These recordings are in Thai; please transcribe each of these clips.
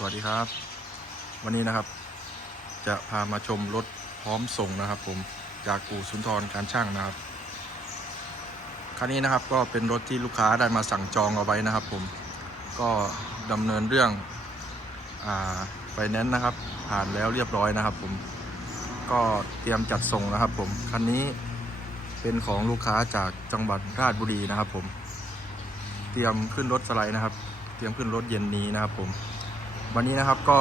สวัสดีครับ วันนี้นะครับ จะพามาชมรถพร้อมส่งนะครับ ผมจากกู่สุนทรการช่างนะครับคันนี้นะครับก็เป็นรถที่ลูกค้าได้มาสั่งจองเอาไว้นะครับ ผมก็ดำเนินเรื่องอไฟแนนซ์นะครับ ผ่านแล้วเรียบร้อยนะครับ ผมก็เตรียมจัดส่งนะครับ ผมคันนี้เป็นของลูกค้าจากจังหวัดราชบุรีนะครับ ผม เตรียมขึ้นรถสไลด์นะครับ เตรียมขึ้นรถเย็นนี้นะครับ ผม วันนี้นะครับก็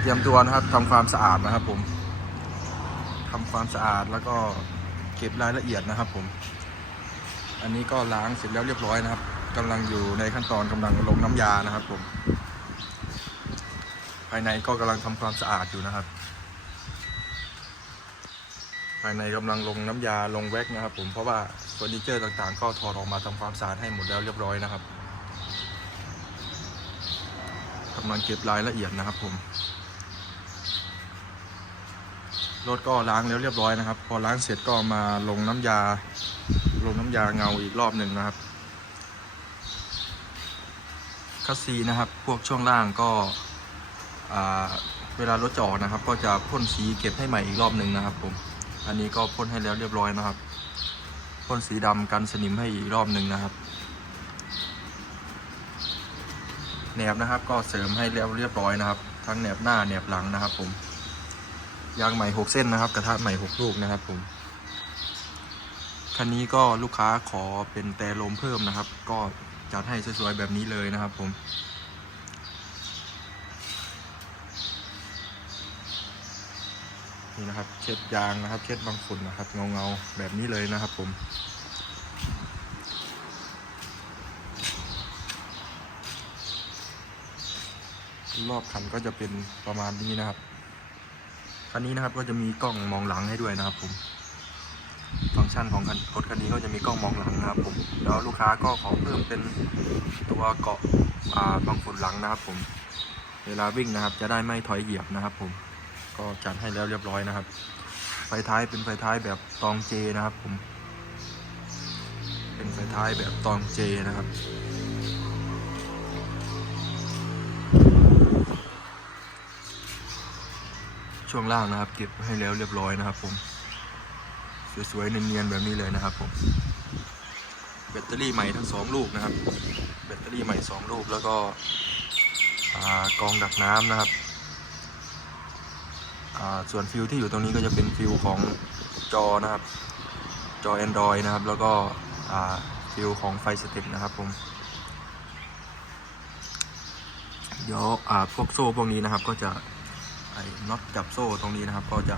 เตรียมตัวนะครับทำความสะอาดนะครับผมทำความสะอาดแล้วก็เก็บรายละเอียดนะครับ ผม อันนี้ก็ล้างเสร็จแล้วเรียบร้อยนะครับกำลังอยู่ในขั้นตอนกำลังลงน้ำยานะครับ ผม ภายในก็กำลังทำความสะอาดอยู่นะครับ ภายในกำลังลงน้ำยาลงแว็กนะครับ ผมเพราะว่าเฟอร์นิเจอร์ต่างๆ ก็ถอดออกมาทำความสะอาดให้หมดแล้วเรียบร้อยนะครับ กำลังเก็บรายละเอียดนะครับผม รถก็ล้างแล้วเรียบร้อยนะครับ พอล้างเสร็จก็มาลงน้ำยา ลงน้ำยาเงาอีกรอบหนึ่งนะครับคัสซีนะครับ พวกช่วงล่างก็เวลารถจอดนะครับ ก็จะพ่นสีเก็บให้ใหม่อีกรอบหนึ่งนะครับ ผม อันนี้ก็พ่นให้แล้วเรียบร้อยนะครับพ่นสีดำกันสนิมให้อีกรอบหนึ่งนะครับ แหนบนะครับ ก็เสริมให้เรียบเรียบร้อยนะครับ ทั้งแหนบหน้าแหนบหลังนะครับ ผมยางใหม่หกเส้นนะครับ กระทะใหม่หกลูกนะครับ ผมคันนี้ก็ลูกค้าขอเป็นแต่ลมเพิ่มนะครับ ก็จัดให้สวยๆแบบนี้เลยนะครับ ผมนี่นะครับเช็ดยางนะครับเช็ดบางฝุ่นนะครับ เงาๆแบบนี้เลยนะครับ ผม รอบคันก็จะเป็นประมาณนี้นะครับ คันนี้นะครับก็จะมีกล้องมองหลังให้ด้วยนะครับผม ฟังก์ชันของคันรถคันนี้ก็จะมีกล้องมองหลังนะครับผม แล้วลูกค้าก็ขอเพิ่มเป็นตัวเกาะอ่าบังฝุ่นหลังนะครับผม เวลาวิ่งนะครับจะได้ไม่ถอยเหยียบนะครับผม ก็จัดให้แล้วเรียบร้อยนะครับ ไฟท้ายเป็นไฟท้ายแบบตองเจนะครับผม เป็นไฟท้ายแบบตองเจนะครับ ช่วงล่างนะครับ เก็บให้แล้วเรียบร้อยนะครับ ผม สวยๆเนียนๆแบบนี้เลยนะครับ ผม แบตเตอรี่ใหม่ทั้งสองลูกนะครับ แบตเตอรี่ใหม่สองลูกแล้วก็กองดักน้ำนะครับ ส่วนฟิวที่อยู่ตรงนี้ก็จะเป็นฟิวของจอนะครับ จอ Android นะครับ แล้วก็ฟิวของไฟสเต็ปนะครับผมเดี๋ยวอ่าพวกโซ่พวกนี้นะครับก็จะ ไอ้น็อตจับโซ่ตรงนี้นะครับ ก็จะ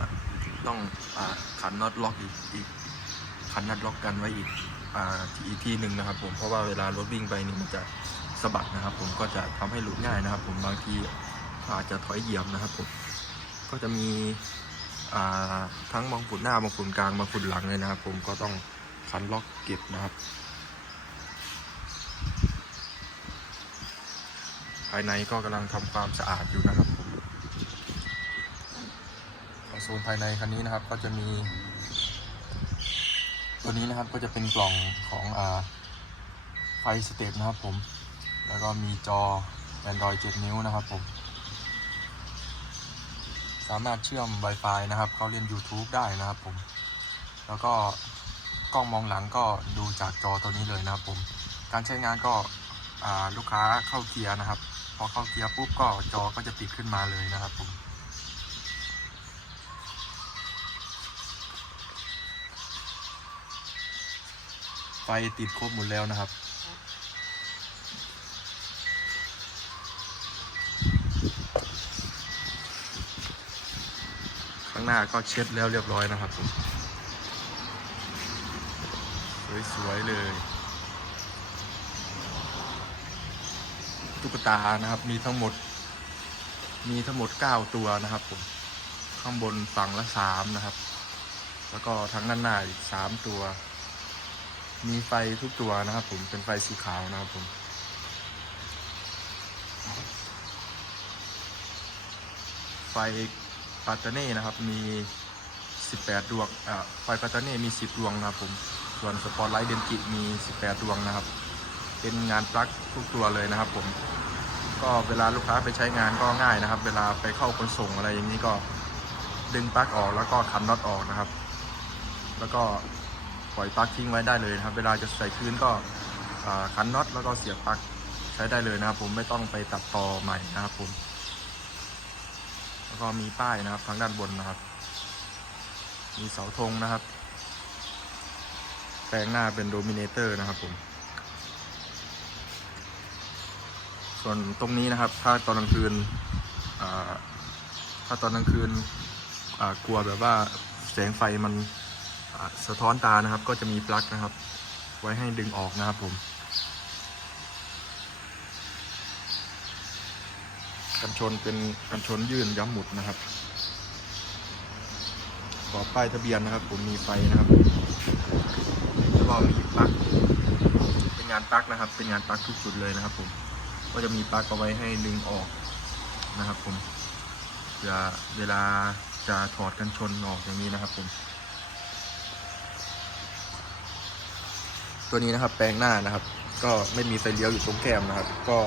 ต้องอขันน็อตล็อกอีกอีกขันน็อตล็อกกันไว้อีกอ่าที่อีกที่หนึ่งนะครับ ผมเพราะว่าเวลารถวิ่งไปนี่มันจะสะบัดนะครับ ผมก็จะทำให้หลุดง่ายนะครับ ผมบางทีอาจจะถอยเหยียบนะครับ ผมก็จะมีทั้งบางฝุ่นหน้าบางฝุ่นกลางบางฝุ่นหลังเลยนะครับ ผมก็ต้องขันล็อกเก็บนะครับ ภายในก็กำลังทำความสะอาดอยู่นะครับผม โซนภายในคันนี้นะครับ ก็จะมี ตัวนี้นะครับก็จะเป็นกล่องของอ่าไฟสเตปนะครับผม แล้วก็มีจอ Android 7 นิ้วนะครับผม สามารถเชื่อม Wi-Fi นะครับ เขาเรียน YouTube ได้นะครับผม แล้วก็กล้องมองหลังก็ดูจากจอตัวนี้เลยนะครับผม การใช้งานก็ลูกค้าเข้าเกียร์นะครับ พอเข้าเกียร์ปุ๊บก็จอก็จะติดขึ้นมาเลยนะครับผม ไฟติดครบหมดแล้วนะครับ ข้างหน้าก็เช็ดแล้วเรียบร้อยนะครับผมสวยๆเลย ตุ๊กตานะครับมีทั้งหมด มีทั้งหมด 9 ตัวนะครับผมข้างบนฝั่งละ 3 นะครับ แล้วก็ทั้งด้านหน้าอีก 3 ตัว มีไฟทุกตัวนะครับผมเป็นไฟสีขาวนะครับผมไฟปาตาเน่นะครับมี 18 ดวงอ่าไฟปาตาเน่มี 10 ดวงนะครับผมส่วนสปอตไลท์เดนจิมี 18 ดวงนะครับ เป็นงานปลั๊กทุกตัวเลยนะครับ ผมกก็เวลาลูกค้าไปใช้งานก็ง่ายนะครับ เวลาไปเข้าขนส่งอะไรอย่างนี้ก็ดึงปลั๊กออกแล้วก็ขันน็อตออกนะครับ แล้วก็ ปล่อยปลั๊กทิ้งไว้ได้เลยนะครับ เวลาจะใส่คืนก็อ่าขันน็อตแล้วก็เสียบปลั๊กใช้ได้เลยนะครับ ผมไม่ต้องไปตัดต่อใหม่นะครับผม แล้วก็มีป้ายนะครับทางด้านบนนะครับ มีเสาธงนะครับ แปลงหน้าเป็นโดมิเนเตอร์นะครับผม ส่วนตรงนี้นะครับ ถ้าตอนกลางคืนถ้าตอนกลางคืนกลัวแบบว่าแสงไฟมัน สะท้อนตานะครับ ก็จะมีปลั๊กนะครับ ไว้ให้ดึงออกนะครับผมกันชนเป็นกันชนยื่นย้ำหมุดนะครับขอป้ายทะเบียนนะครับ ผมมีไฟนะครับแล้วก็มีปลั๊กเป็นงานปลั๊กนะครับ เป็นงานปลั๊กทุกจุดเลยนะครับ ผม ก็จะมีปลั๊กเอาไว้ให้ดึงออกนะครับ ผมเพื่อเวลาจะถอดกันชนออกอย่างนี้นะครับ ผม ตัวนี้นะครับ แปลงหน้านะครับ ก็ไม่มีไฟเลี้ยวอยู่ตรงแก้มนะครับ ก็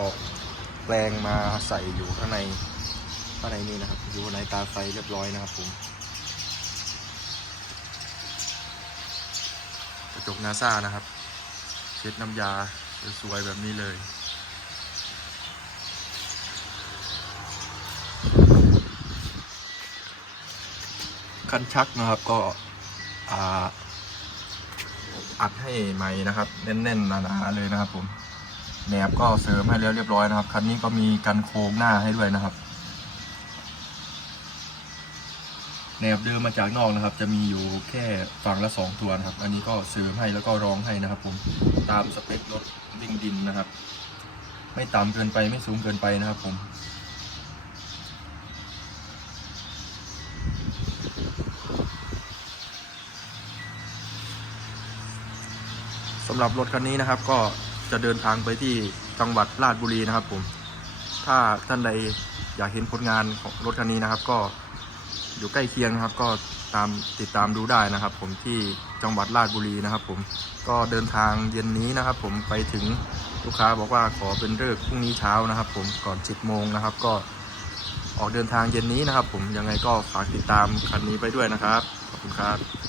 แปลงมาใส่อยู่ข้างในข้างในนี่นะครับ อยู่ในตาไฟเรียบร้อยนะครับผมกระจกนาซ่านะครับ เช็ดน้ำยาสวยๆแบบนี้เลยคันชักนะครับก็อ่า อัดให้ใหม่นะครับแน่นๆหนาๆเลยนะครับ ผมแหนบก็เสริมให้แล้วเรียบร้อยนะครับ คันนี้ก็มีกันโค้งหน้าให้ด้วยนะครับแหนบเดิมมาจากนอกนะครับ จะมีอยู่แค่ฝั่งละสองตัวนะครับ อันนี้ก็เสริมให้แล้วก็รองให้นะครับ ผมตามสเปครถวิ่งดินนะครับ ไม่ต่ำเกินไปไม่สูงเกินไปนะครับ ผม สำหรับรถคันนี้นะครับ ก็จะเดินทางไปที่จังหวัดราชบุรีนะครับ ผม ถ้าท่านใดอยากเห็นผลงานของรถคันนี้นะครับ ก็อยู่ใกล้เคียงนะครับ ก็ตามติดตามดูได้นะครับ ผมที่จังหวัดราชบุรีนะครับ ผมก็เดินทางเย็นนี้นะครับ ผมไปถึงลูกค้าบอกว่าขอเป็นเลิกษ์พรุ่งนี้เช้านะครับ ผมก่อน10โมงนะครับ ก็ออกเดินทางเย็นนี้นะครับ ผมยังไงก็ฝากติดตามคันนี้ไปด้วยนะครับขอบคุณครับ